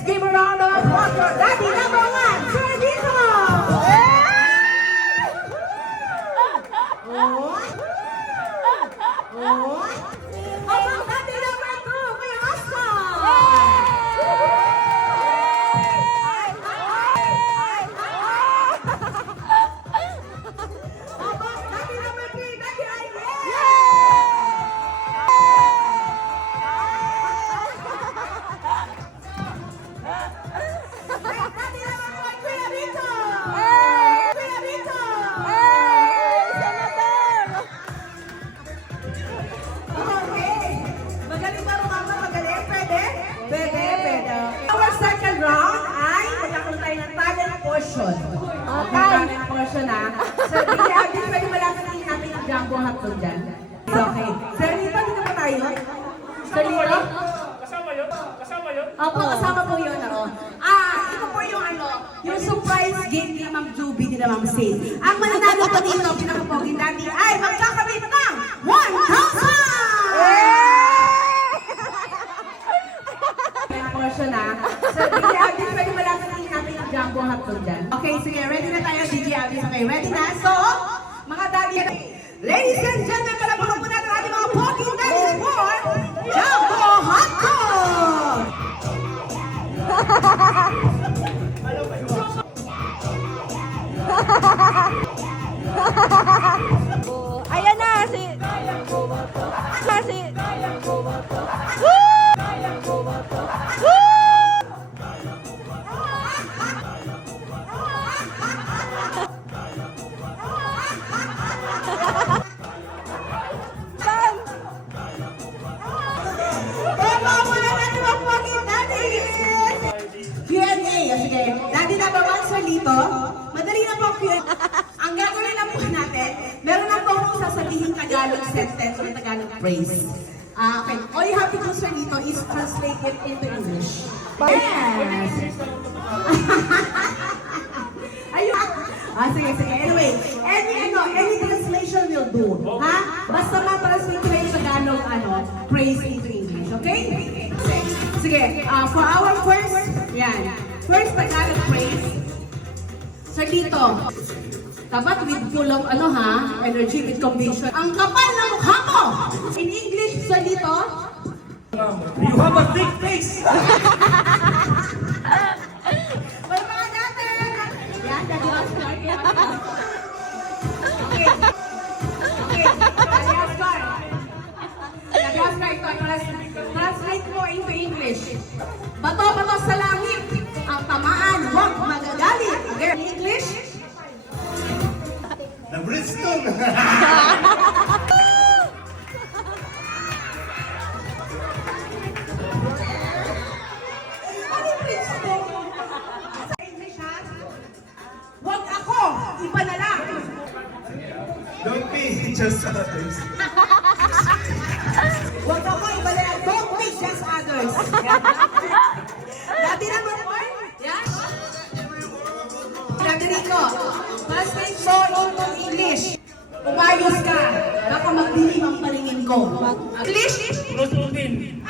Let's give a round of applause for Daddy number one, Sir Dito! How about Daddy number two, Kuya Oscar? How about Daddy number three, Daddy Aileen? Daddy number one, Kuya Rito! Kuya Rito! Okay. Magaling ba rumama? Magaling? Pwede? Pwede, pwede. Our second round ay magkakaroon tayo ng talent portion. Okay, talent portion ha. So, DJ Alvin, pwede malapit natin ang jumbo hotdog dyan. Okay. Sir Rito, dito pa tayo. Sir Rito? Kasama yun? Kasama yun? Opo, kasama po yun ako. Ito po yung yung surprise game ni Ma'am Juby, ni Ma'am Sid. Ang mananalo po dito, pinakapogin dati, ay magkakabit ng 1,000! Portion na. So, DJ Alvin, pwede malapit natin ang jumbo hotdog dyan. Okay, sige, ready na tayo, DJ Alvin. Okay, ready na? So, mga daddy, ladies and gentlemen, palapakan po natin ating mga poging daddies for Jumbo Hotdog! Ayan na si San? Tama mo na natin ang poging daddies! Q&A, sige. Daddy number one, Sir Lito. Madali na po ang Q&A. Ang gagawin lang po natin, meron na po akong sasabihin Tagalog sentence or Tagalog phrase. Okay. All you have to do, Sir Lito, is translate it into English. Yes! Ayun! Sige, sige. Anyway, any translation will do. Ha? Basta ma-translate ko yung Tagalog, phrase into English. Okay? Sige. For our first, first Tagalog phrase, Sir Lito, dapat with full of energy, with conviction. Ang kapal na mukha mo! In English, Sir Lito, You have a big face! wala mga natin! Yan, Daddy Oscar. Yan. Okay. Okay. Daddy Oscar. Daddy Oscar, ito. Translate mo into English. Bato-bato sa langit. Ang tamaan, huwag magagalit. In English, The Bristol! ano yung principle? Sa English, ha? Huwag ako, iba na lang. Don't be just others. Huwag ako, iba na lang. Don't be just others. Dati naman po. Yan. Dati Rico, translate mo into English. Umayos ka. Baka magdilim ang paningin ko. English? Prosultin.